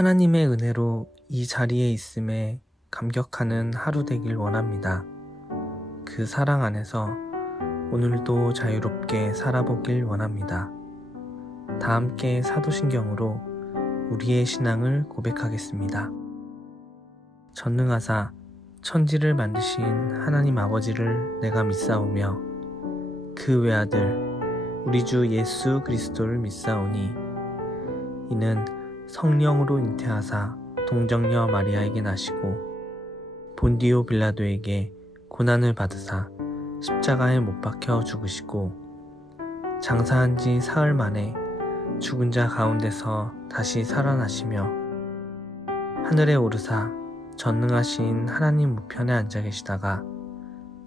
하나님의 은혜로 이 자리에 있음에 감격하는 하루 되길 원합니다. 그 사랑 안에서 오늘도 자유롭게 살아보길 원합니다. 다 함께 사도신경으로 우리의 신앙을 고백하겠습니다. 전능하사 천지를 만드신 하나님 아버지를 내가 믿사오며 그 외아들 우리 주 예수 그리스도를 믿사오니 이는 성령으로 잉태하사 동정녀 마리아에게 나시고 본디오 빌라도에게 고난을 받으사 십자가에 못 박혀 죽으시고 장사한 지 사흘 만에 죽은 자 가운데서 다시 살아나시며 하늘에 오르사 전능하신 하나님 우편에 앉아 계시다가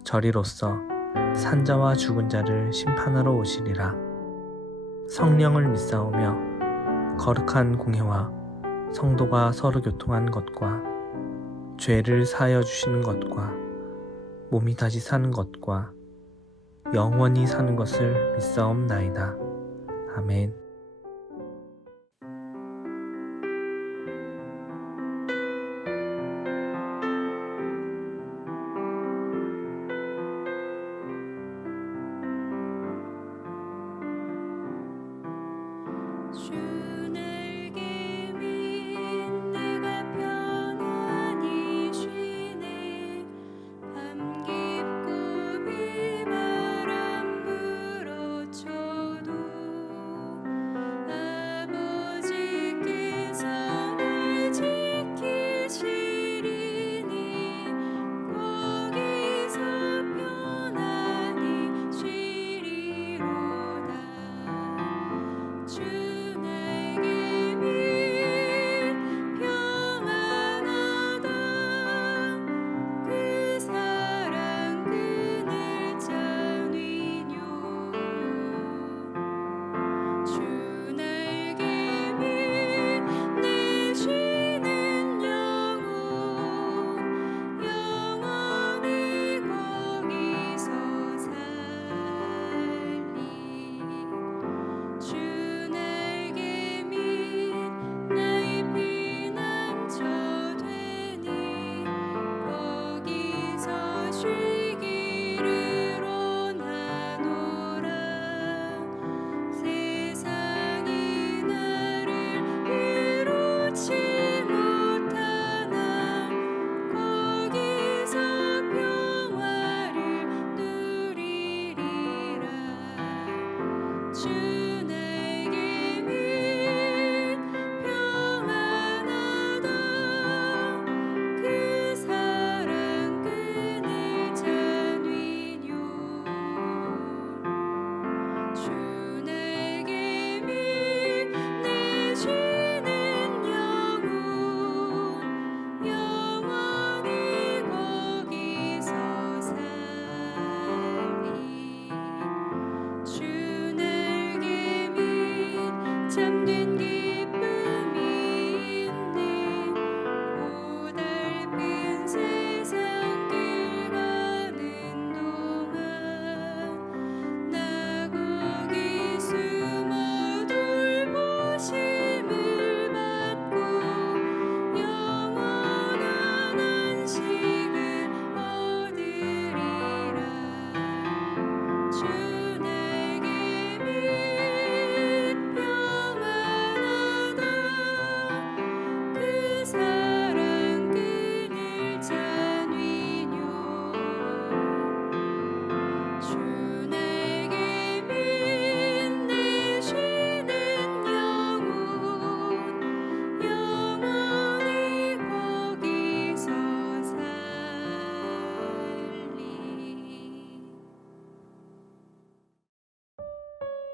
저리로서 산자와 죽은 자를 심판하러 오시리라. 성령을 믿사오며 거룩한 공회와 성도가 서로 교통한 것과 죄를 사하여 주시는 것과 몸이 다시 사는 것과 영원히 사는 것을 믿사옵나이다. 아멘.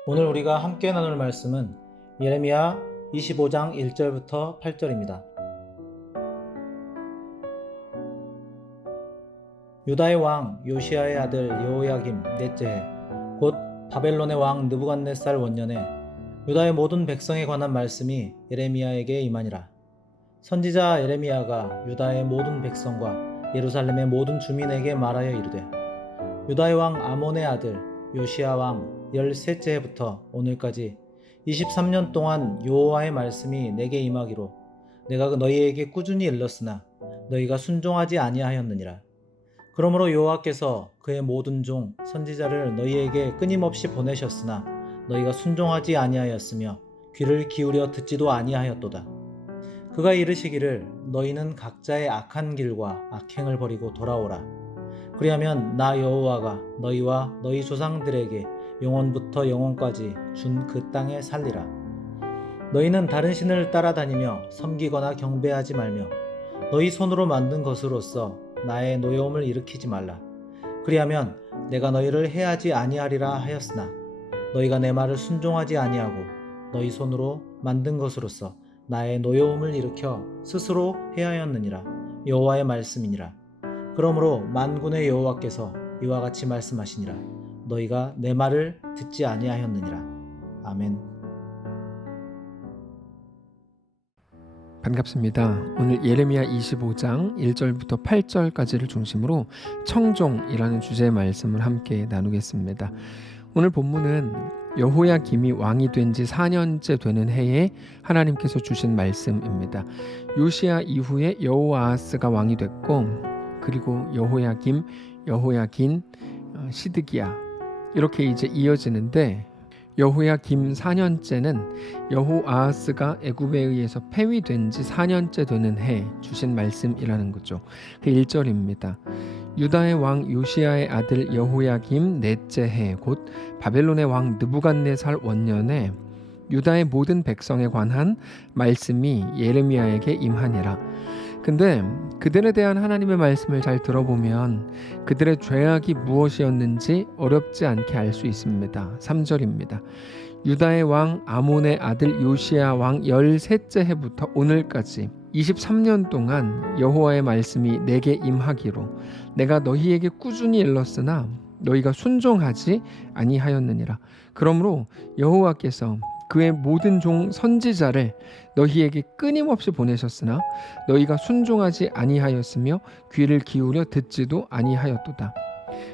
오늘 우리가 함께 나눌 말씀은 예레미야 25장 1절부터 8절입니다. 유다의 왕 요시야의 아들 여호야김 넷째 해 곧 바벨론의 왕 느부갓네살 원년에 유다의 모든 백성에 관한 말씀이 예레미야에게 임하니라. 선지자 예레미야가 유다의 모든 백성과 예루살렘의 모든 주민에게 말하여 이르되 유다의 왕 아몬의 아들 요시야 왕 13째 해부터 오늘까지 23년 동안 여호와의 말씀이 내게 임하기로 내가 너희에게 꾸준히 일렀으나 너희가 순종하지 아니하였느니라. 그러므로 여호와께서 그의 모든 종 선지자를 너희에게 끊임없이 보내셨으나 너희가 순종하지 아니하였으며 귀를 기울여 듣지도 아니하였도다. 그가 이르시기를 너희는 각자의 악한 길과 악행을 버리고 돌아오라. 그리하면 나 여호와가 너희와 너희 조상들에게 영원부터 영원까지 준 그 땅에 살리라. 너희는 다른 신을 따라다니며 섬기거나 경배하지 말며 너희 손으로 만든 것으로서 나의 노여움을 일으키지 말라. 그리하면 내가 너희를 해하지 아니하리라 하였으나 너희가 내 말을 순종하지 아니하고 너희 손으로 만든 것으로서 나의 노여움을 일으켜 스스로 해하였느니라. 여호와의 말씀이니라. 그러므로 만군의 여호와께서 이와 같이 말씀하시니라. 너희가 내 말을 듣지 아니하였느니라. 아멘. 반갑습니다. 오늘 예레미야 25장 1절부터 8절까지를 중심으로 청종이라는 주제의 말씀을 함께 나누겠습니다. 오늘 본문은 여호야김이 왕이 된 지 4년째 되는 해에 하나님께서 주신 말씀입니다. 요시야 이후에 여호아하스가 왕이 됐고, 그리고 여호야김, 여호야긴, 시드기야 이렇게 이제 이어지는데, 여호야김 4년째는 여호아하스가 애굽에 의해서 폐위된 지 4년째 되는 해 주신 말씀이라는 거죠. 그 1절입니다. 유다의 왕 요시야의 아들 여호야김 넷째 해 곧 바벨론의 왕 느부갓네살 원년에 유다의 모든 백성에 관한 말씀이 예레미야에게 임하니라. 근데 그들에 대한 하나님의 말씀을 잘 들어보면 그들의 죄악이 무엇이었는지 어렵지 않게 알 수 있습니다. 3절입니다. 유다의 왕 아몬의 아들 요시야 왕 13째 해부터 오늘까지 23년 동안 여호와의 말씀이 내게 임하기로 내가 너희에게 꾸준히 일렀으나 너희가 순종하지 아니하였느니라. 그러므로 여호와께서 그의 모든 종 선지자를 너희에게 끊임없이 보내셨으나 너희가 순종하지 아니하였으며 귀를 기울여 듣지도 아니하였도다.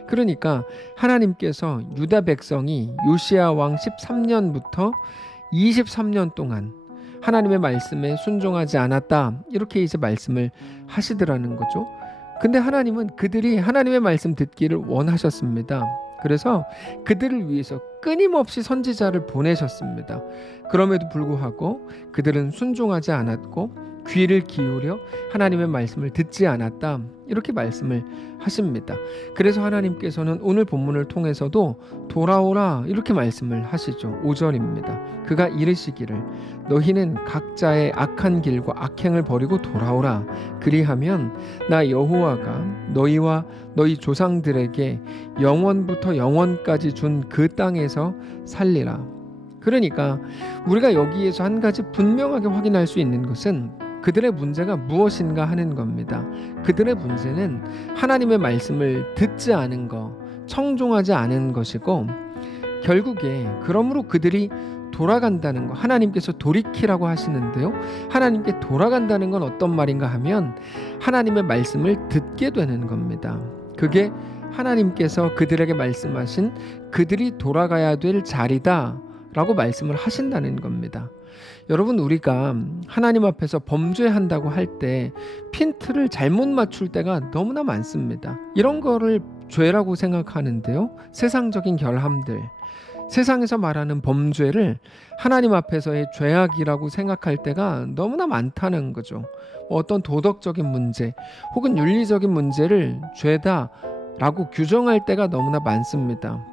그러니까 하나님께서 유다 백성이 요시야 왕 13년부터 23년 동안 하나님의 말씀에 순종하지 않았다, 이렇게 이제 말씀을 하시더라는 거죠. 근데 하나님은 그들이 하나님의 말씀 듣기를 원하셨습니다. 그래서 그들을 위해서 끊임없이 선지자를 보내셨습니다. 그럼에도 불구하고 그들은 순종하지 않았고 귀를 기울여 하나님의 말씀을 듣지 않았다, 이렇게 말씀을 하십니다. 그래서 하나님께서는 오늘 본문을 통해서도 돌아오라, 이렇게 말씀을 하시죠. 5절입니다. 그가 이르시기를 너희는 각자의 악한 길과 악행을 버리고 돌아오라. 그리하면 나 여호와가 너희와 너희 조상들에게 영원부터 영원까지 준 그 땅에서 살리라. 그러니까 우리가 여기에서 한 가지 분명하게 확인할 수 있는 것은 그들의 문제가 무엇인가 하는 겁니다. 그들의 문제는 하나님의 말씀을 듣지 않은 것, 청종하지 않은 것이고, 결국에 그러므로 그들이 돌아간다는 것, 하나님께서 돌이키라고 하시는데요, 하나님께 돌아간다는 건 어떤 말인가 하면 하나님의 말씀을 듣게 되는 겁니다. 그게 하나님께서 그들에게 말씀하신 그들이 돌아가야 될 자리다 라고 말씀을 하신다는 겁니다. 여러분, 우리가 하나님 앞에서 범죄한다고 할 때 핀트를 잘못 맞출 때가 너무나 많습니다. 이런 거를 죄라고 생각하는데요, 세상적인 결함들, 세상에서 말하는 범죄를 하나님 앞에서의 죄악이라고 생각할 때가 너무나 많다는 거죠. 어떤 도덕적인 문제 혹은 윤리적인 문제를 죄다라고 규정할 때가 너무나 많습니다.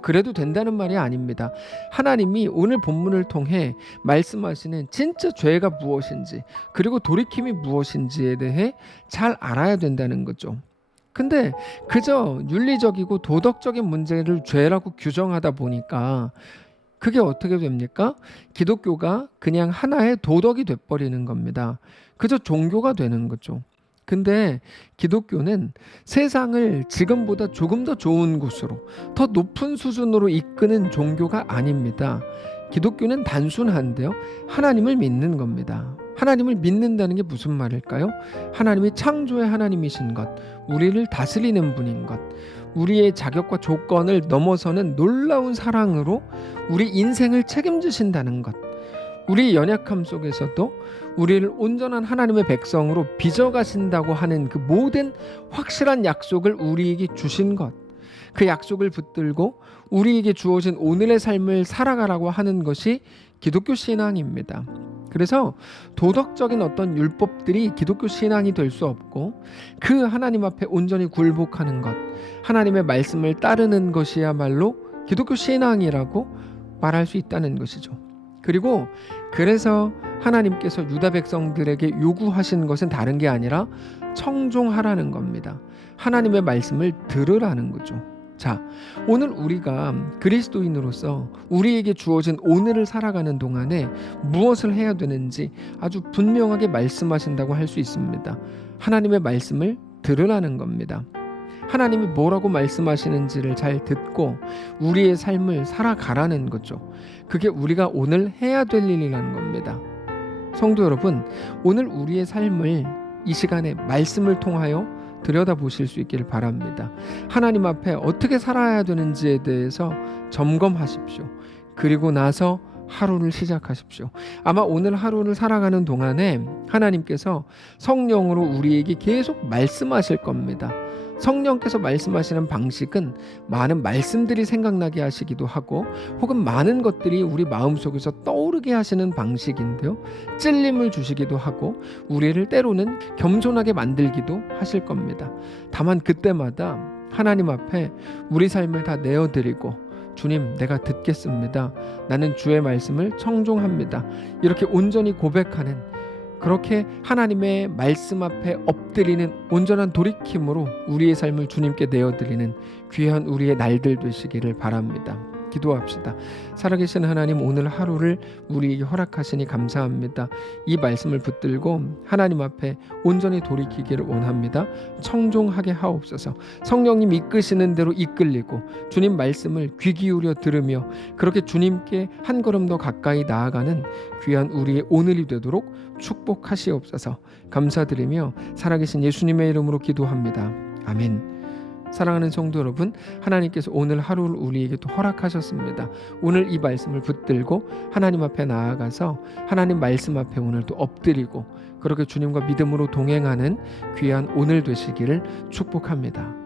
그래도 된다는 말이 아닙니다. 하나님이 오늘 본문을 통해 말씀하시는 진짜 죄가 무엇인지, 그리고 돌이킴이 무엇인지에 대해 잘 알아야 된다는 거죠. 근데 그저 윤리적이고 도덕적인 문제를 죄라고 규정하다 보니까 그게 어떻게 됩니까? 기독교가 그냥 하나의 도덕이 돼버리는 겁니다. 그저 종교가 되는 거죠. 근데 기독교는 세상을 지금보다 조금 더 좋은 곳으로, 더 높은 수준으로 이끄는 종교가 아닙니다. 기독교는 단순한데요, 하나님을 믿는 겁니다. 하나님을 믿는다는 게 무슨 말일까요? 하나님이 창조의 하나님이신 것, 우리를 다스리는 분인 것, 우리의 자격과 조건을 넘어서는 놀라운 사랑으로 우리 인생을 책임지신다는 것, 우리 연약함 속에서도 우리를 온전한 하나님의 백성으로 빚어가신다고 하는 그 모든 확실한 약속을 우리에게 주신 것, 그 약속을 붙들고 우리에게 주어진 오늘의 삶을 살아가라고 하는 것이 기독교 신앙입니다. 그래서 도덕적인 어떤 율법들이 기독교 신앙이 될 수 없고, 그 하나님 앞에 온전히 굴복하는 것, 하나님의 말씀을 따르는 것이야말로 기독교 신앙이라고 말할 수 있다는 것이죠. 그리고 그래서 하나님께서 유다 백성들에게 요구하신 것은 다른 게 아니라 청종하라는 겁니다. 하나님의 말씀을 들으라는 거죠. 자, 오늘 우리가 그리스도인으로서 우리에게 주어진 오늘을 살아가는 동안에 무엇을 해야 되는지 아주 분명하게 말씀하신다고 할 수 있습니다. 하나님의 말씀을 들으라는 겁니다. 하나님이 뭐라고 말씀하시는지를 잘 듣고 우리의 삶을 살아가라는 거죠. 그게 우리가 오늘 해야 될 일이라는 겁니다. 성도 여러분, 오늘 우리의 삶을 이 시간에 말씀을 통하여 들여다보실 수 있기를 바랍니다. 하나님 앞에 어떻게 살아야 되는지에 대해서 점검하십시오. 그리고 나서 하루를 시작하십시오. 아마 오늘 하루를 살아가는 동안에 하나님께서 성령으로 우리에게 계속 말씀하실 겁니다. 성령께서 말씀하시는 방식은 많은 말씀들이 생각나게 하시기도 하고, 혹은 많은 것들이 우리 마음속에서 떠오르게 하시는 방식인데요, 찔림을 주시기도 하고 우리를 때로는 겸손하게 만들기도 하실 겁니다. 다만 그때마다 하나님 앞에 우리 삶을 다 내어드리고, 주님, 내가 듣겠습니다, 나는 주의 말씀을 청종합니다, 이렇게 온전히 고백하는, 그렇게 하나님의 말씀 앞에 엎드리는 온전한 돌이킴으로 우리의 삶을 주님께 내어드리는 귀한 우리의 날들 되시기를 바랍니다. 기도합시다. 살아계신 하나님, 오늘 하루를 우리에게 허락하시니 감사합니다. 이 말씀을 붙들고 하나님 앞에 온전히 돌이키기를 원합니다. 청종하게 하옵소서. 성령님 이끄시는 대로 이끌리고 주님 말씀을 귀 기울여 들으며 그렇게 주님께 한 걸음 더 가까이 나아가는 귀한 우리의 오늘이 되도록 축복하시옵소서. 감사드리며 살아계신 예수님의 이름으로 기도합니다. 아멘. 사랑하는 성도 여러분, 하나님께서 오늘 하루를 우리에게 또 허락하셨습니다. 오늘 이 말씀을 붙들고 하나님 앞에 나아가서 하나님 말씀 앞에 오늘 또 엎드리고 그렇게 주님과 믿음으로 동행하는 귀한 오늘 되시기를 축복합니다.